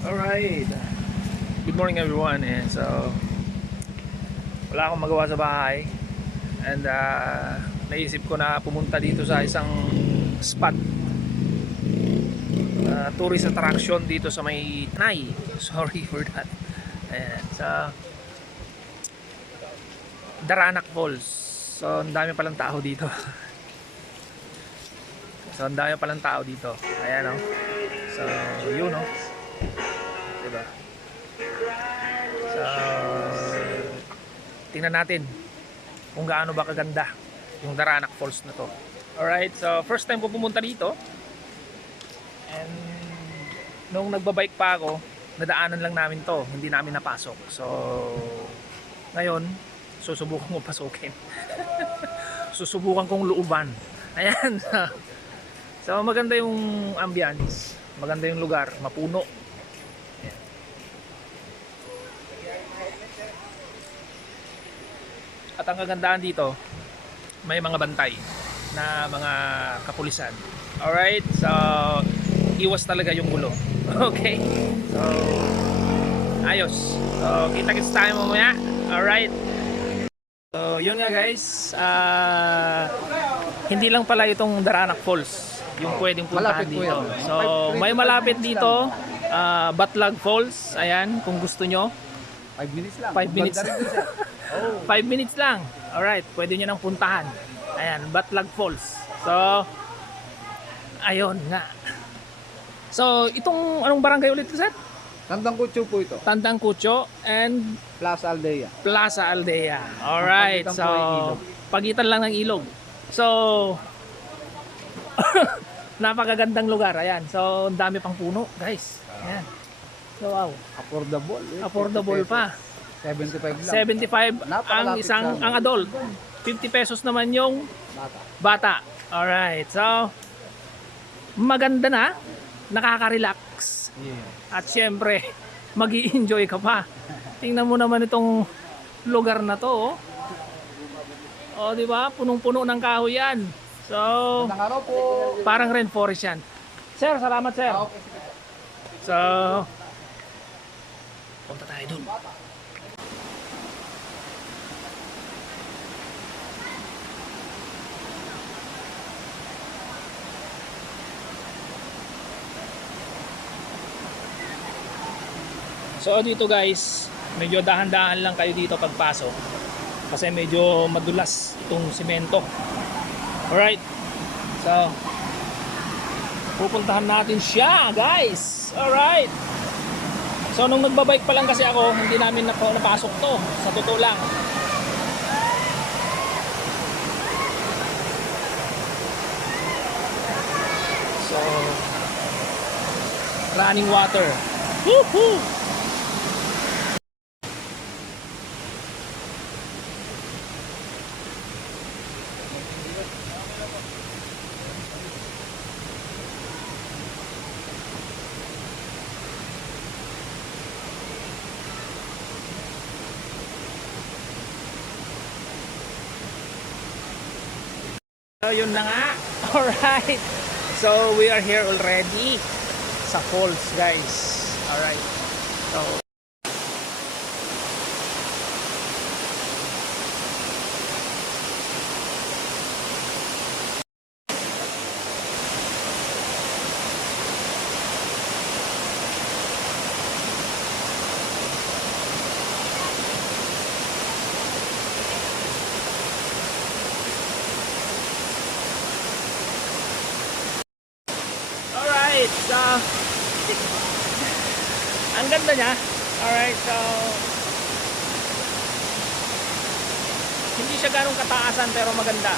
Alright, good morning everyone. And so wala akong magawa sa bahay. And naisip ko na pumunta dito sa isang spot, tourist attraction dito sa may Tanay. Sorry for that. Ayan, sa Daranac Falls. So ang dami palang tao dito. So ang dami palang tao dito. Ayan, oh. So yun, oh. Diba? So tingnan natin kung gaano ba kaganda yung Daranac Falls na to. Alright, so first time ko pumunta dito. And nung nagbabike pa ako, nadaanan lang namin to, hindi namin napasok. So ngayon, susubukan ko pasukin. Susubukan kong looban. Ayan. So maganda yung ambience, maganda yung lugar, mapuno. At ang kagandahan dito, may mga bantay na mga kapulisan. Alright, so iwas talaga yung gulo. Okay, so ayos. So kita-kits tayo mamaya. Alright, so yun nga guys, hindi lang pala itong Daranac Falls yung pwedeng puntahan dito. So may malapit dito, Batlag Falls. Ayan, kung gusto nyo 5 minutes lang. 5 minutes. 5 minutes lang. Alright, pwede nyo nang puntahan. Ayan, Batlag Falls. So, ayun nga. So, itong anong barangay ulit, Seth? Tandang Kutso po ito. Tandang Kutso and Plaza Aldea. Plaza Aldea. Alright, Pagitan so po ng ilog. pagitan lang ng ilog. So, napakagandang lugar. Ayan, so ang dami pang puno, guys. Ayan. So, wow. Affordable. Affordable pa. 75 lang. 75 ang Napakalapit isang sa amin. ang adult. 50 pesos naman yung bata. Alright, so maganda na, nakaka-relax. Yeah. At syempre, mag-i-enjoy ka pa. Tingnan mo naman itong lugar na to. Oh, di ba? Punong-puno ng kahoy yan. So, Tandang araw po. parang rainforest yan. Sir, salamat sir. Okay. So, punta tayo dun. So dito guys, medyo dahan-dahan lang kayo dito pagpasok kasi medyo madulas itong simento. Alright, so pupuntahan natin siya guys. Alright, so nung nagbabike pa lang kasi ako, hindi namin napasok to, sa totoo lang. So running water. Woohoo! So yun na nga. Alright. So we are here already sa falls guys. Alright. So so ang ganda niya. Alright, so hindi siya ganong kataasan pero maganda.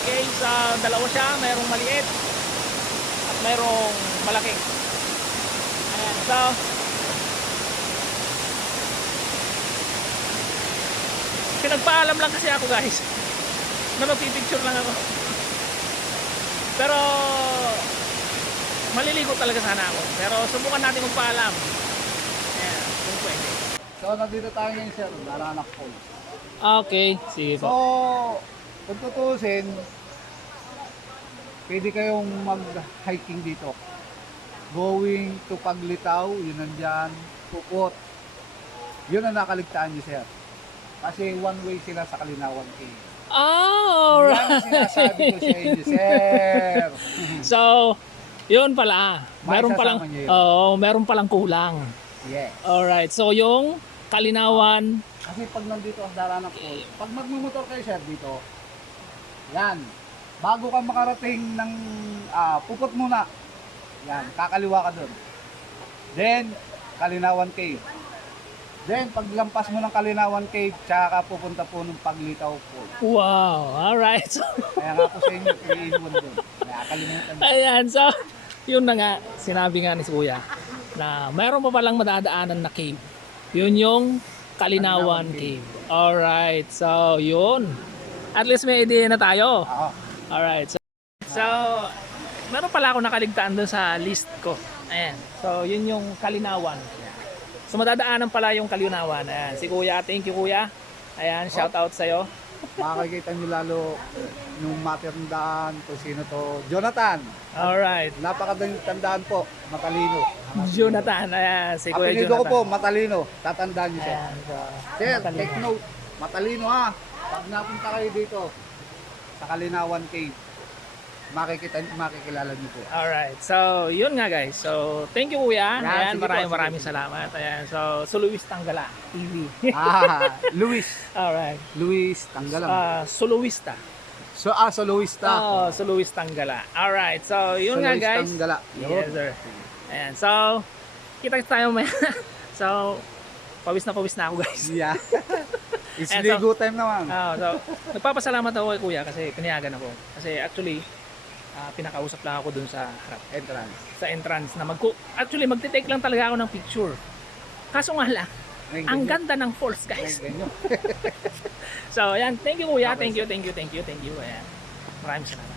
Okay, so dalawa siya, mayroong maliit at mayroong malaki. Ayan, so pinagpaalam lang kasi ako guys na magpipicture lang ako, pero maliligo talaga sana ako. Pero subukan natin magpaalam. Ayan, kung pwede. So nandito tayo ngayon sir, Daranac Falls. Okay, sige So, po. kung tutusin, pwede kayong mag-hiking dito. going to Paglitaw, yun nandyan, Pupot. Yun ang nakaligtaan niyo, sir. Kasi one way sila sa Kalinawan Cave. Oh, Yan ang sinasabi ko sa inyo, sir. So, yun pala. Meron palang, Maisasama niyo yun. meron palang kulang. Yes. Alright, so yung Kalinawan, Kasi pag nandito ang Daranak Falls, pag magmumotor kayo, sir, dito, yan, bago ka makarating ng Pupot muna, yan, kakaliwa ka dun. Then, Kalinawan Cave. Then, paglampas mo ng Kalinawan Cave, tsaka ka pupunta po ng Paglitaw Falls. wow, alright. So, Kaya nga po sa inyo, 3 in 1 dun. Nakakalimutan nyo. ayan, so, yun na nga, sinabi nga ni Kuya, na meron pa palang madadaanan na cave. Yun yung Kalinawan Cave. Alright, so, yun. At least may idea na tayo. Oo. Alright, so, meron pala ako nakaligtaan dun sa list ko. Ayan, so, yun yung Kalinawan. So, madadaanan pala yung Kalinawan. Ayan, si Kuya, thank you Kuya. Ayan, shout out sa'yo. Makakikita nyo lalo yung matandaan kung sino to. Jonathan. Alright, Napakatandaan po. Matalino. Jonathan. Ayan, si Kuya Apelido ko Jonathan. po, Matalino. Tatandaan nyo, sir. Ayan, so, Sir, matalino. take note. Matalino ha. Pag napunta kayo dito sa Kalinawan Cave, makikilala nyo po. Alright, so yun nga guys. So thank you Kuya. Yan, Ayan, sige po, maraming sige. salamat. Ayan, so Suluwis Tanggala TV. Luis. Alright. Luis Tanggalang. Suluwista. So Luista. Oh, Suluwis Tanggala. Alright, so yun nga Luis guys. Tanggala. Yes sir. Ayan, so kita tayo maya. So pawis na ako guys. Yeah. It's And ligo time naman. So nagpapasalamat ako kay Kuya kasi pinayagan ako. Kasi actually pinakausap lang ako dun sa harap. Entrance. Sa entrance na actually magte-take lang talaga ako ng picture. Kaso nga lang, ang ganda ng falls guys. So ayan, thank you Kuya, thank you. Ayan. Maraming salamat.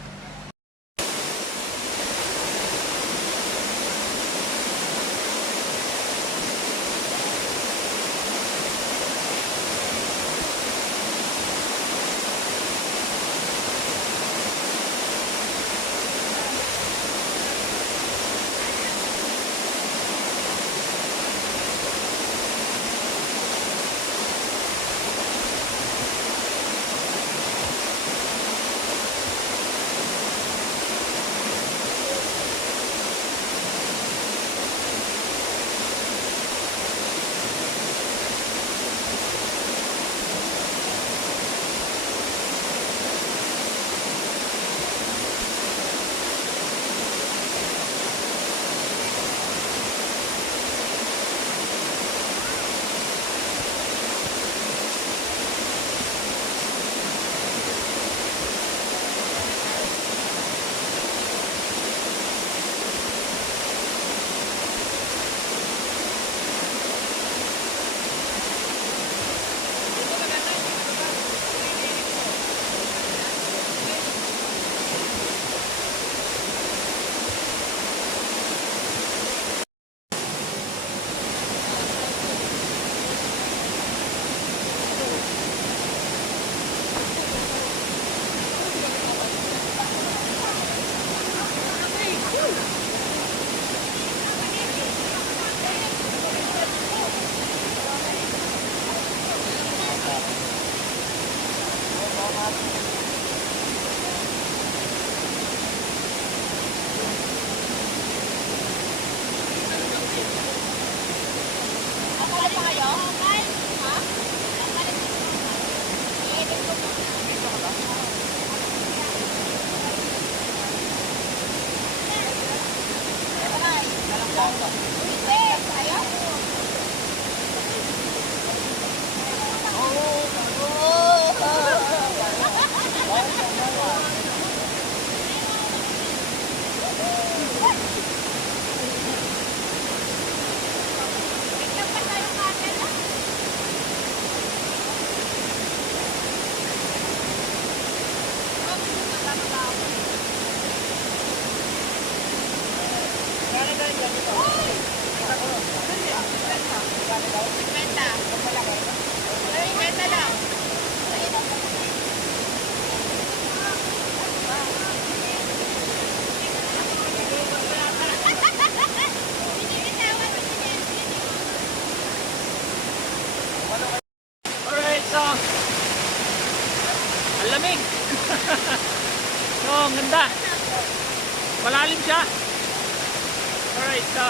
So,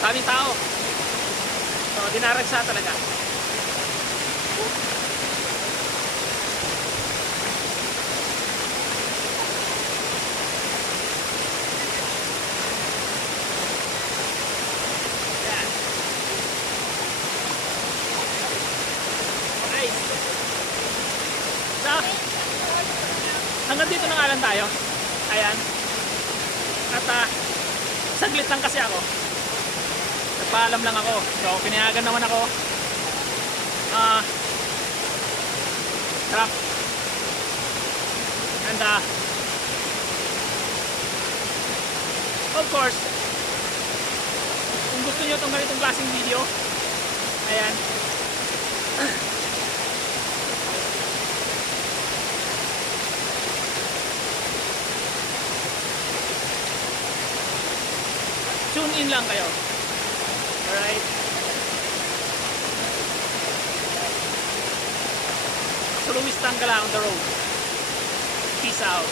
daming tao. So, dinaragsa talaga. Yan. Okay. So, hanggang dito na nga lang tayo. Ayan. At saglit lang kasi ako. Nagpaalam lang ako. So, pinayagan naman ako. Trap. And of course, kung gusto nyo itong ganitong klaseng video, ayan. Tune in lang kayo. Alright? So Luis Tangala on the road. Peace out.